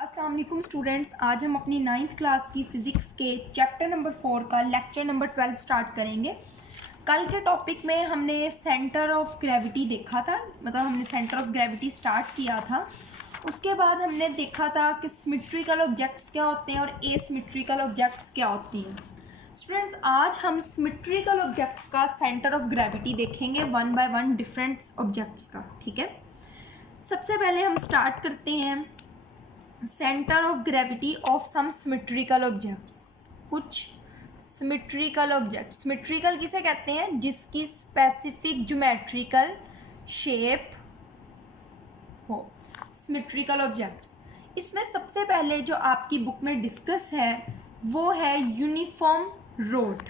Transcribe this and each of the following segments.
अस्सलाम वालेकुम स्टूडेंट्स, आज हम अपनी 9th क्लास की फ़िज़िक्स के चैप्टर नंबर 4 का लेक्चर नंबर 12 स्टार्ट करेंगे। कल के टॉपिक में हमने सेंटर ऑफ ग्रेविटी देखा था, मतलब हमने सेंटर ऑफ ग्रेविटी स्टार्ट किया था। उसके बाद हमने देखा था कि सिमेट्रिकल ऑब्जेक्ट्स क्या होते हैं और एसिमेट्रिकल ऑब्जेक्ट्स क्या होती हैं। स्टूडेंट्स, आज हम सिमेट्रिकल ऑब्जेक्ट्स का सेंटर ऑफ ग्रेविटी देखेंगे one by one different objects का। ठीक है, सबसे पहले हम स्टार्ट करते हैं centre of gravity of some symmetrical objects. कुछ सिमेट्रिकल ऑब्जेक्ट, सिमेट्रिकल किसे कहते हैं? जिसकी स्पेसिफिक ज्योमेट्रिकल शेप हो, सिमेट्रिकल ऑब्जेक्ट्स। इसमें सबसे पहले जो आपकी बुक में डिस्कस है वो है यूनिफॉर्म रोड।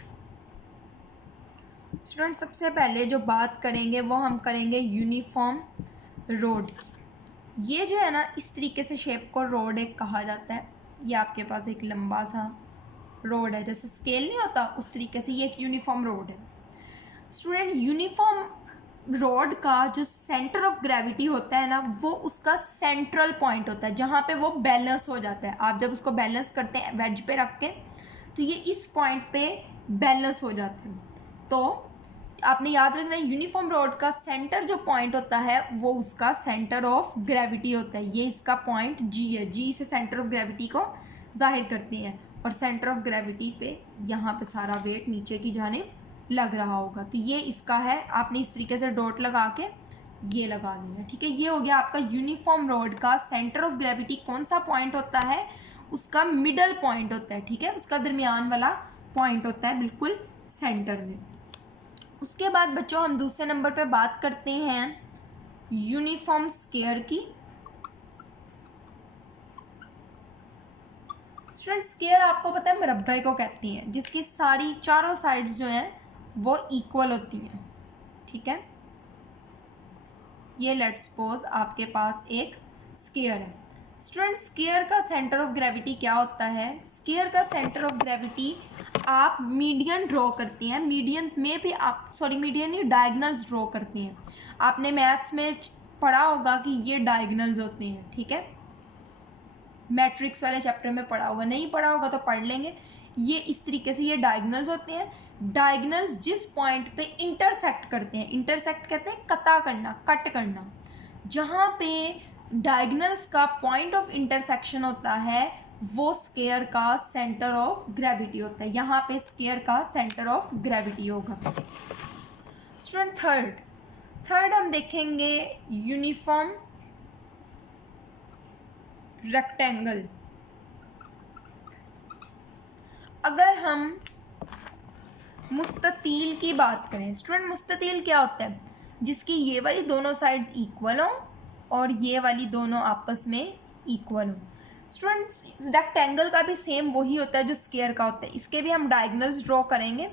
स्टूडेंट, सबसे पहले जो बात करेंगे वो हम करेंगे यूनिफॉर्म रोड। ये जो है ना, इस तरीके से शेप को रोड एक कहा जाता है। ये आपके पास एक लंबा सा रोड है, जैसे स्केल नहीं होता उस तरीके से ये एक यूनिफॉर्म रोड है। स्टूडेंट, यूनिफॉर्म रोड का जो सेंटर ऑफ ग्रेविटी होता है ना, वो उसका सेंट्रल पॉइंट होता है जहाँ पे वो बैलेंस हो जाता है। आप जब उसको बैलेंस करते हैं वेज पे रख के, तो ये इस पॉइंट पे बैलेंस हो जाता है। तो आपने याद रखना है, यूनिफॉर्म रोड का सेंटर जो पॉइंट होता है वो उसका सेंटर ऑफ ग्रेविटी होता है। ये इसका पॉइंट जी है, जी से सेंटर ऑफ ग्रेविटी को जाहिर करते हैं। और सेंटर ऑफ ग्रेविटी पे यहाँ पे सारा वेट नीचे की जानिब लग रहा होगा, तो ये इसका है। आपने इस तरीके से डॉट लगा के ये लगा दिया। ठीक है, ये हो गया आपका यूनिफॉर्म रोड का सेंटर ऑफ ग्रेविटी। कौन सा पॉइंट होता है? उसका मिडल पॉइंट होता है। ठीक है, उसका दरमियान वाला पॉइंट होता है बिल्कुल सेंटर में। उसके बाद बच्चों हम दूसरे नंबर पे बात करते हैं यूनिफॉर्म स्क्वायर की। स्टूडेंट, स्क्वायर आपको पता है मुरब्बे को कहती हैं, जिसकी सारी चारों साइड्स जो हैं वो इक्वल होती हैं। ठीक है, ये लेट्स सपोज आपके पास एक स्क्वायर है। स्टूडेंट, स्क्वायर का सेंटर ऑफ ग्रेविटी क्या होता है? स्क्वायर का सेंटर ऑफ ग्रेविटी आप मीडियन ड्रॉ करती हैं। मीडियंस में भी आप मीडियन ही डायगनल्स ड्रॉ करती हैं। आपने मैथ्स में पढ़ा होगा कि ये डायगनल्स होते हैं। ठीक है, मैट्रिक्स वाले चैप्टर में पढ़ा होगा, नहीं पढ़ा होगा तो पढ़ लेंगे। ये इस तरीके से ये डायगनल्स होते हैं। डायगनल्स जिस पॉइंट पे इंटरसेक्ट करते हैं, इंटरसेक्ट कहते हैं कता करना, कट करना। जहाँ पे डायगनल्स का पॉइंट ऑफ इंटरसेक्शन होता है वो स्क्वायर का सेंटर ऑफ ग्रेविटी होता है। यहाँ पे स्क्वायर का सेंटर ऑफ ग्रेविटी होगा। स्टूडेंट, थर्ड हम देखेंगे यूनिफॉर्म रेक्टेंगल। अगर हम मुस्ततील की बात करें, स्टूडेंट मुस्ततील क्या होता है? जिसकी ये वाली दोनों साइड्स इक्वल हो और ये वाली दोनों आपस में इक्वल हो। स्टूडेंट्स, रेक्टेंगल का भी सेम वही होता है जो स्क्वायर का होता है। इसके भी हम डायगनल्स ड्रॉ करेंगे।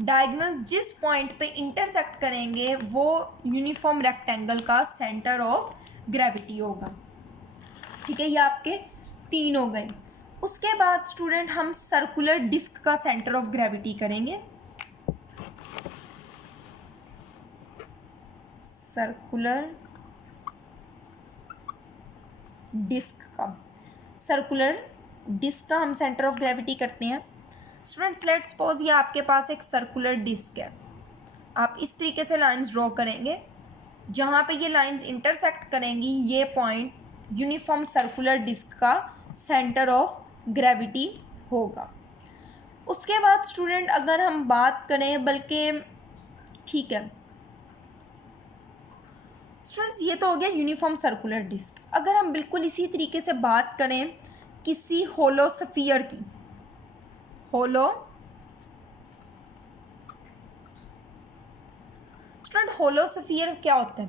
डायगनल्स जिस पॉइंट पे इंटरसेक्ट करेंगे वो यूनिफॉर्म रेक्टेंगल का सेंटर ऑफ ग्रेविटी होगा। ठीक है, ये आपके 3 हो गए। उसके बाद स्टूडेंट हम सर्कुलर डिस्क का सेंटर ऑफ ग्रेविटी करेंगे। सर्कुलर डिस्क का हम सेंटर ऑफ ग्रेविटी करते हैं। स्टूडेंट्स, लेट्स सपोज ये आपके पास एक सर्कुलर डिस्क है। आप इस तरीके से लाइंस ड्रॉ करेंगे, जहाँ पे ये लाइंस इंटरसेक्ट करेंगी ये पॉइंट यूनिफॉर्म सर्कुलर डिस्क का सेंटर ऑफ ग्रेविटी होगा। उसके बाद स्टूडेंट अगर हम बात करें, बल्कि ठीक है स्टूडेंट्स, ये तो हो गया यूनिफॉर्म सर्कुलर डिस्क। अगर हम बिल्कुल इसी तरीके से बात करें किसी होलो स्फीयर की, स्टूडेंट होलो स्फीयर क्या होता है?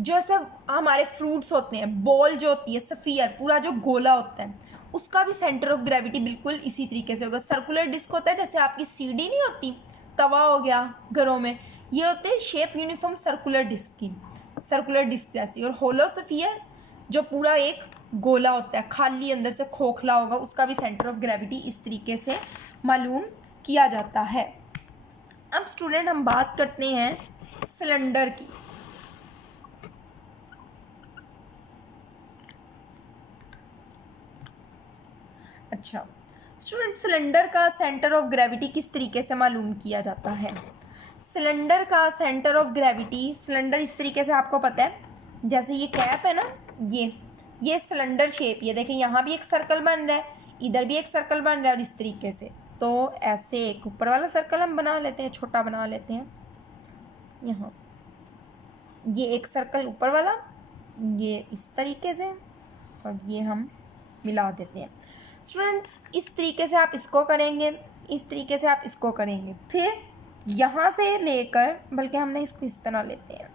जो सब हमारे फ्रूट्स होते हैं, बॉल जो होती है, स्फीयर पूरा जो गोला होता है, उसका भी सेंटर ऑफ ग्रेविटी बिल्कुल इसी तरीके से होगा। सर्कुलर डिस्क होता है, जैसे आपकी सीढ़ी नहीं होती, तवा हो गया घरों में, ये होते हैं शेप यूनिफॉर्म सर्कुलर डिस्क की, सर्कुलर डिस्क जैसी। और होलो स्फीयर जो पूरा एक गोला होता है, खाली अंदर से खोखला होगा, उसका भी सेंटर ऑफ ग्रेविटी इस तरीके से मालूम किया जाता है। अब स्टूडेंट हम बात करते हैं सिलेंडर की। अच्छा स्टूडेंट, सिलेंडर का सेंटर ऑफ ग्रेविटी किस तरीके से मालूम किया जाता है? सिलेंडर का सेंटर ऑफ ग्रेविटी, सिलेंडर इस तरीके से आपको पता है, जैसे ये कैप है ना, ये सिलेंडर शेप, ये देखिए यहाँ भी एक सर्कल बन रहा है, इधर भी एक सर्कल बन रहा है, और इस तरीके से, तो ऐसे एक ऊपर वाला सर्कल हम बना लेते हैं, छोटा बना लेते हैं यहाँ, ये एक सर्कल ऊपर वाला, ये इस तरीके से, और ये हम मिला देते हैं। स्टूडेंट्स, इस तरीके से आप इसको करेंगे, इस तरीके से आप इसको करेंगे, फिर यहाँ से लेकर, बल्कि हमने इसको इस तरह लेते हैं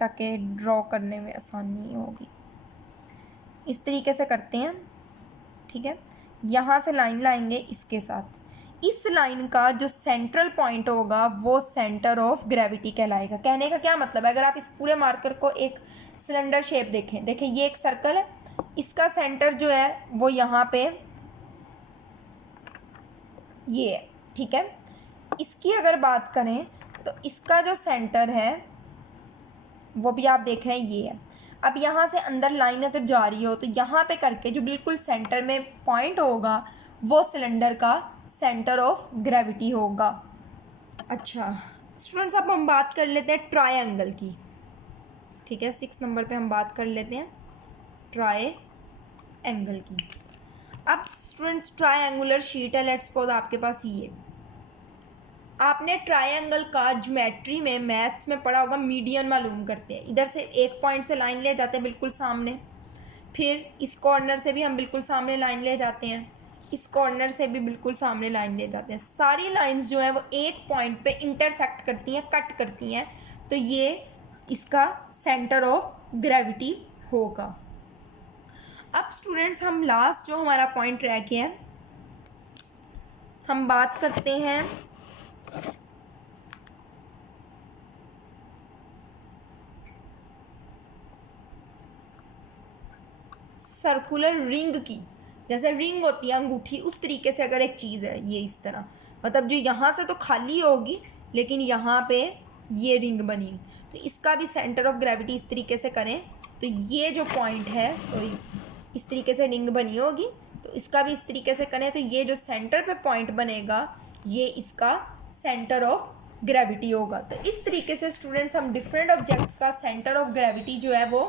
ताकि ड्रॉ करने में आसानी होगी, इस तरीके से करते हैं, ठीक है। यहाँ से लाइन लाएंगे इसके साथ, इस लाइन का जो सेंट्रल पॉइंट होगा वो सेंटर ऑफ ग्रेविटी कहलाएगा। कहने का क्या मतलब है, अगर आप इस पूरे मार्कर को एक सिलेंडर शेप देखें, देखिए ये एक सर्कल है, इसका सेंटर जो है वो यहाँ पे ये है, ठीक है। इसकी अगर बात करें तो इसका जो सेंटर है वो भी आप देख रहे हैं ये है। अब यहाँ से अंदर लाइन अगर जा रही हो तो यहाँ पे करके जो बिल्कुल सेंटर में पॉइंट होगा वो सिलेंडर का सेंटर ऑफ ग्रेविटी होगा। अच्छा स्टूडेंट्स, अब हम बात कर लेते हैं ट्रायंगल की, ठीक है। 6 नंबर पे हम बात कर लेते हैं ट्रायंगल की। अब स्टूडेंट्स, ट्रायंगुलर शीट है, लेट्स सपोज आपके पास ये, आपने ट्रायंगल का ज्योमेट्री में, मैथ्स में पढ़ा होगा, मीडियन मालूम करते हैं। इधर से एक पॉइंट से लाइन ले जाते हैं बिल्कुल सामने, फिर इस कॉर्नर से भी हम बिल्कुल सामने लाइन ले जाते हैं, इस कॉर्नर से भी बिल्कुल सामने लाइन ले जाते हैं। सारी लाइंस जो है वो एक पॉइंट पे इंटरसेक्ट करती हैं, कट करती हैं, तो ये इसका सेंटर ऑफ ग्रेविटी होगा। अब स्टूडेंट्स, हम लास्ट जो हमारा पॉइंट रह गया है, हम बात करते हैं सर्कुलर रिंग की। जैसे रिंग होती है अंगूठी, उस तरीके से अगर एक चीज़ है ये इस तरह, मतलब जो यहाँ से तो खाली होगी लेकिन यहाँ पे ये रिंग बनी, तो इसका भी सेंटर ऑफ ग्रेविटी इस तरीके से करें तो ये जो पॉइंट है, सॉरी, इस तरीके से रिंग बनी होगी, तो इसका भी इस तरीके से करें तो ये जो सेंटर पे पॉइंट बनेगा ये इसका सेंटर ऑफ ग्रेविटी होगा। तो इस तरीके से स्टूडेंट्स हम डिफरेंट ऑब्जेक्ट्स का सेंटर ऑफ ग्रेविटी जो है वो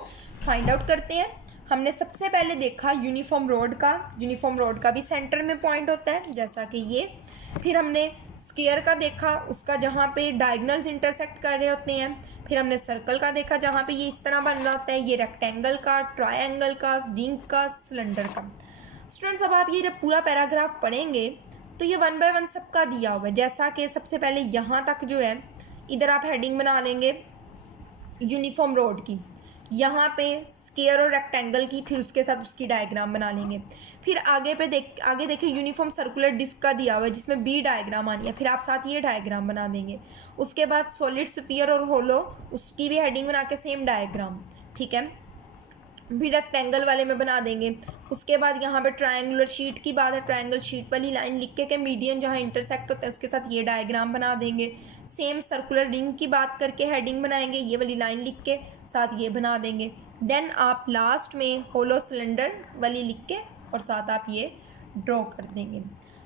फाइंड आउट करते हैं। हमने सबसे पहले देखा यूनिफॉर्म रोड का, यूनिफॉर्म रोड का भी सेंटर में पॉइंट होता है जैसा कि ये। फिर हमने स्क्वायर का देखा, उसका जहाँ पे डायगोनल्स इंटरसेक्ट कर रहे होते हैं। फिर हमने सर्कल का देखा जहाँ पे ये इस तरह बन रहा होता है, ये रेक्टेंगल का, ट्रायंगल का, रिंग का, सिलेंडर का। स्टूडेंट्स, अब आप ये जब पूरा पैराग्राफ पढ़ेंगे तो ये 1 बाय 1 सबका दिया हुआ है। जैसा कि सबसे पहले यहाँ तक जो है, इधर आप हेडिंग बना लेंगे यूनिफॉर्म रोड की, यहाँ पे स्क्वायर और रेक्टेंगल की, फिर उसके साथ उसकी डायग्राम बना लेंगे। फिर आगे देखिए यूनिफॉर्म सर्कुलर डिस्क का दिया हुआ है जिसमें बी डायग्राम आनी है, फिर आप साथ ये डायग्राम बना देंगे। उसके बाद सॉलिड स्फीयर और होलो, उसकी भी हेडिंग बना के सेम डायग्राम, ठीक है, भी रेक्टेंगल वाले में बना देंगे। उसके बाद यहाँ पे ट्रायंगुलर शीट की बात है, ट्रायंगल शीट वाली लाइन लिख के मीडियन जहाँ इंटरसेक्ट होता है उसके साथ ये डायग्राम बना देंगे। सेम सर्कुलर रिंग की बात करके हेडिंग बनाएंगे, ये वाली लाइन लिख के साथ ये बना देंगे। देन आप लास्ट में होलो सिलेंडर वाली लिख के और साथ आप ये ड्रॉ कर देंगे।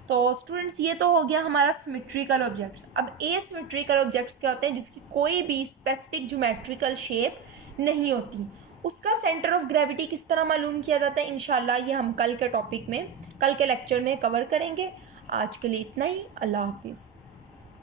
तो स्टूडेंट्स, ये तो हो गया हमारा सिमेट्रिकल ऑब्जेक्ट्स। अब एसिमेट्रिकल ऑब्जेक्ट्स क्या होते हैं, जिसकी कोई भी स्पेसिफिक ज्योमेट्रिकल शेप नहीं होती, उसका सेंटर ऑफ ग्रेविटी किस तरह मालूम किया जाता है, इंशाल्लाह ये हम कल के टॉपिक में, कल के लेक्चर में कवर करेंगे। आज के लिए इतना ही। अल्लाह हाफिज़।